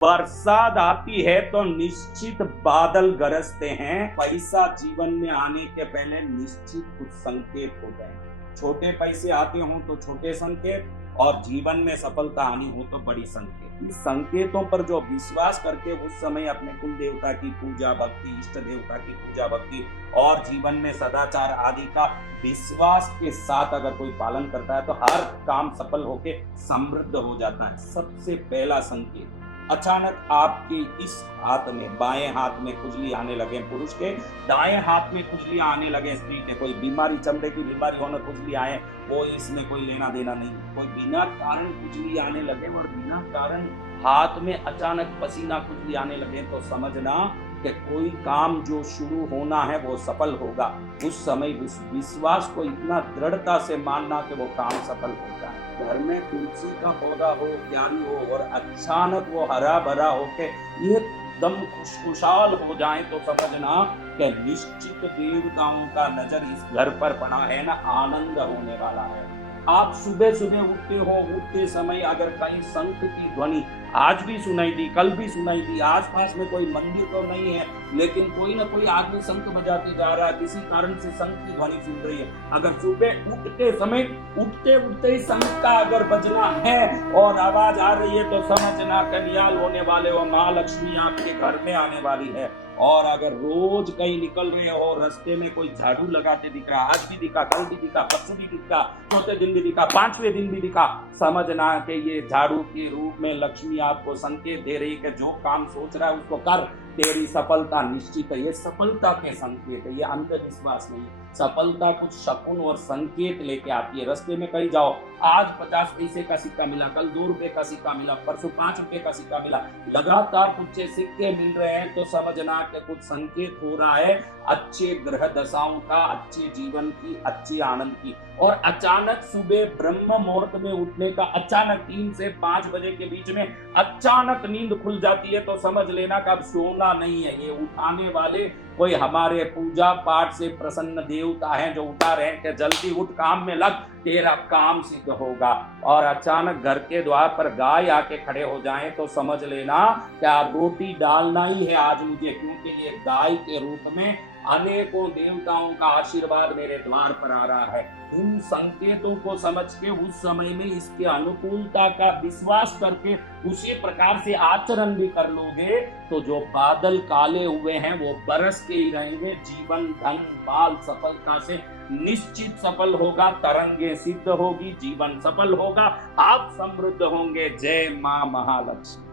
बरसात आती है तो निश्चित बादल गरजते हैं। पैसा जीवन में आने के पहले निश्चित कुछ संकेत होते हैं। छोटे पैसे आते हो तो छोटे संकेत, और जीवन में सफलता आनी हो तो बड़ी संकेत। इस संकेतों पर जो विश्वास करके उस समय अपने कुल देवता की पूजा भक्ति, इष्ट देवता की पूजा भक्ति और जीवन में सदाचार आदि का विश्वास के साथ अगर कोई पालन करता है तो हर काम सफल होके समृद्ध हो जाता है। सबसे पहला संकेत, अचानक आपके इस हाथ में, बाएं हाथ में खुजली आने लगे पुरुष के, दाएं हाथ में खुजली आने लगे स्त्री के। कोई बीमारी, चमड़े की बीमारी होने खुजली आए, वो इसमें कोई लेना देना नहीं। कोई बिना कारण खुजली आने लगे और बिना कारण हाथ में अचानक पसीना खुजली आने लगे तो समझना कि कोई काम जो शुरू होना है वो सफल होगा। उस समय उस विश्वास को इतना दृढ़ता से मानना कि वो काम सफल होगा। घर में तुलसी का पौधा हो, क्यारी हो और अचानक वो हरा भरा होके एकदम खुशखुशाल हो जाए तो समझना कि निश्चित देवताओं का नजर इस घर पर पड़ा है ना, आनंद होने वाला है। आप सुबह सुबह उठते हो, उठते समय अगर कहीं शंख की ध्वनि आज भी सुनाई दी, कल भी सुनाई दी, आसपास में कोई मंदिर तो नहीं है लेकिन कोई ना कोई आदमी शंख बजाते जा रहा है, किसी कारण से शंख की ध्वनि सुन रही है। अगर सुबह उठते समय उठते उठते ही शंख का अगर बजना है और आवाज आ रही है तो समझना कन्याल होने वाले वो महालक्ष्मी आपके घर में आने वाली है। और अगर रोज कहीं निकल रहे हो, रास्ते में कोई झाड़ू लगाते दिख रहा, आज भी दिखा, कल भी दिखा, परसों भी दिखा, चौथे दिन भी दिखा, पांचवें दिन भी दिखा, समझना कि ये झाड़ू के रूप में लक्ष्मी आपको संकेत दे रही कि जो काम सोच रहा है उसको कर, तेरी सफलता निश्चित है। ये सफलता के संकेत है, ये अंधविश्वास नहीं। सफलता कुछ शकुन और संकेत लेके आती है। रास्ते में कहीं जाओ, आज 50 पैसे का सिक्का मिला, कल 2 रुपए का सिक्का मिला, परसों 5 रुपए का सिक्का मिला, लगातार कुछ सिक्के मिल रहे हैं तो समझना कि कुछ संकेत हो रहा है अच्छे ग्रह दशाओं का, अच्छे जीवन की, अच्छे आनंद की। और अचानक सुबह ब्रह्म मुहूर्त में उठने का, अचानक 3 से 5 बजे के बीच में अचानक नींद खुल जाती है तो समझ लेना कि अब सोना नहीं है। ये उठाने वाले कोई हमारे पूजा पाठ से प्रसन्न देवता हैं जो उठा रहे हैं कि जल्दी उठ, काम में लग, तेरा काम सिद्ध होगा। और अचानक घर के द्वार पर गाय आके खड़े हो जाएं तो समझ लेना क्या रोटी डालना ही है आज मुझे, क्योंकि ये गाय के रूप में अनेकों देवताओं का आशीर्वाद मेरे द्वार पर आ रहा है। इन संकेतों को समझ के उस समय में इसके अनुकूलता का विश्वास करके उसी प्रकार से आचरण भी कर लोगे तो जो बादल काले हुए हैं वो बरस के ही रहेंगे। जीवन, धन, बाल सफलता से निश्चित सफल होगा, तरंगे सिद्ध होगी, जीवन सफल होगा, आप समृद्ध होंगे। जय मां महालक्ष्मी।